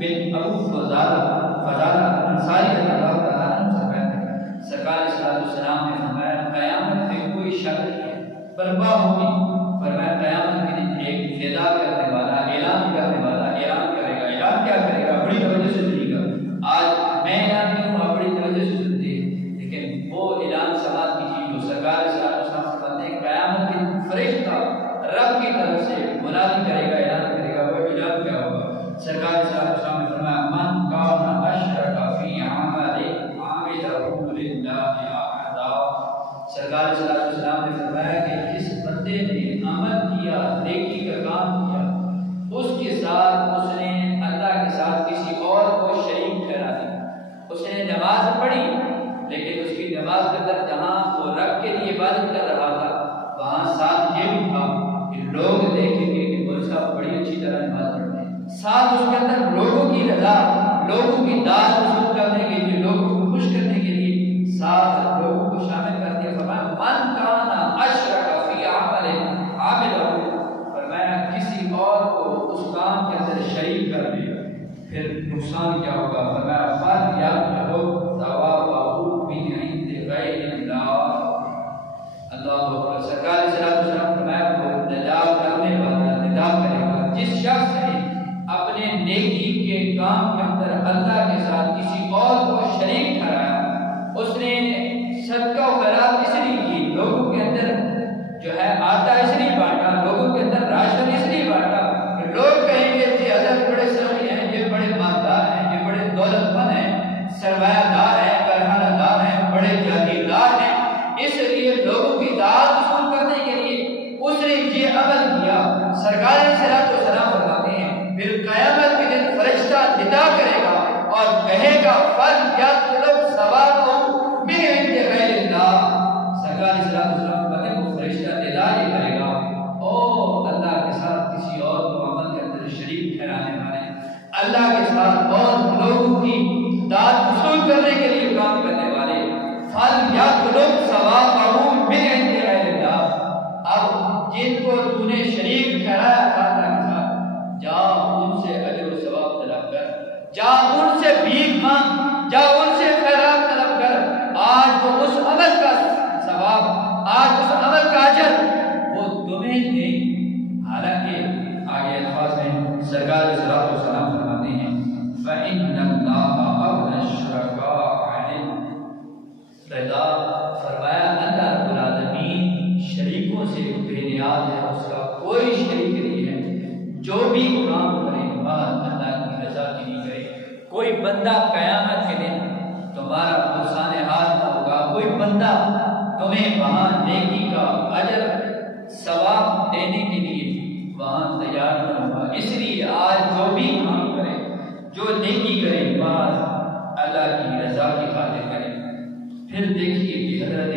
بن ابو فضالہ انصاری رضی اللہ تعالیٰ عنہ سے کہتے سرکار صلی اللہ علیہ وسلم نے فرمایا قیامت میں کوئی شخص برپا ہوگی، فرمایا قیامت کے دن ایک ندا کرنے والا اعلان کرنے والا اعلان کرے گا۔ اعلان کیا کرے گا؟ بڑی توجہ سے سنیے گا، آج میں اعلان کروں آپ بڑی توجہ سے سنتے ہیں، لیکن وہ اعلان سماعت کیجیے جو سرکار صلی اللہ علیہ وسلم فرماتے ہیں قیامت کے دن فرشتہ رب کی طرف سے منادی کرے گا، اعلان کرے گا۔ وہ اعلان کیا ہوگا؟ سرکار صلی اللہ علیہ وسلم نے فرمایا من کان اشرک فی عمل عاملہ للہ احدا، سرکار صلی اللہ علیہ وسلم نے فرمایا کہ جس بندے نے عمل کیا، نیکی کا کام کیا، اس کے ساتھ اس نے اللہ کے ساتھ کسی اور کو شریک ٹھہرا دیا۔ اس نے نماز پڑھی لیکن اس کی نماز کے اندر جہاں وہ رب کے لیے عبادت کر رہا تھا وہاں ساتھ یہ بھی تھا کہ لوگ دیکھیں گے کہ مولوی صاحب بڑی اچھی طرح نماز پڑھتے ہیں، ساتھ اس کے اندر لوگوں کی رضا، لوگوں کی داد وصول کرنے کے لیے، لوگوں کو خوش کرنے کے لیے ساتھ لوگوں کو شامل کر دیا۔ فرمایا من کان اشرک فی عمل عاملہ، فرمایا کسی اور کو اس کام کے اندر شریک کر دے پھر نقصان کیا ہوگا؟ فرمایا فَلْيَطْلُبْ ثَوَابَهُ مِنْ عِنْدِ غَيْرِ اللَّهِ۔ اللہ اکبر۔ سرکار صلی اللہ علیہ وسلم فرمایا وہ ندا کرنے والا ندا کرے گا جس شخص نے اپنے نیکی کے کام کے اندر اللہ کے ساتھ کسی اور کو شریک ٹھہرایا، اس نے صدقہ و خیرات اس لیے کی، لوگوں کے اندر جو ہے آٹا اس لیے بانٹا، لوگوں کے اندر راشن اس لیے بانٹا کہ لوگ کہیں گے کہ حضرت بڑے سخی ہیں، یہ بڑے مالدار ہیں، یہ بڑے دولت مند ہیں، سرمایہ دار ہیں، کارخانہ دار ہیں، بڑے جاگیردار ہیں، اس لیے لوگوں کی داد وصول کرنے کے لیے اس نے یہ عمل کیا۔ سرکار صلی اللہ علیہ وسلم فرماتے ہیں پھر قیامت کے دن فرشتہ ندا کرے گا اور کہے گا فَلْيَطْلُبْ ثَوَابَهُ مِنْ عِنْدِ غَيْرِ اللَّهِ۔ سرکار صلی اللہ علیہ وسلم فرماتے ہیں وہ فرشتہ ندا یہ کرے گا او اللہ کے ساتھ کسی اور کو عمل کے اندر شریک ٹھہرانے والے، اللہ کے ساتھ اور لوگوں کی داد وصول کرنے کے لیے کام کرنے والے، فَلْيَطْلُبْ ثَوَابَهُ مِنْ عِنْدِ غَيْرِ اللَّهِ۔ اب جن کو تو نے شریک ٹھہرایا تھا اللہ کے ساتھ، جا ان سے اجر و ثواب طلب کر، جا ان سے بھیک مانگ، جا ان سے خیرات طلب کر، آج وہ اس عمل کا ثواب، آج اس عمل کا اجر وہ تمہیں دیں۔ حالانکہ آگے الفاظ میں سرکار صلی اللہ علیہ وسلم فرماتے ہیں فَإِنَّ اللَّهَ أَغْنَى الشُّرَكَاءِ عَنِ الرِّضَا، فرمایا اللہ رب العالمین شریکوں سے بے نیاز ہے، اس کا کوئی شریک نہیں ہے، جو بھی کام کرے بات اللہ کی رضا کے لیے کرے۔ کوئی بندہ قیامت کے دن تمہارا پرسان حال نہ ہوگا، کوئی بندہ تمہیں وہاں نیکی کا اجر ثواب دینے کے لیے وہاں تیار نہ ہوگا۔ اس لیے آج جو بھی کام کرے، جو نیکی کرے، بات اللہ کی رضا کی خاطر کرے۔ پھر دیکھیے کہ حضرت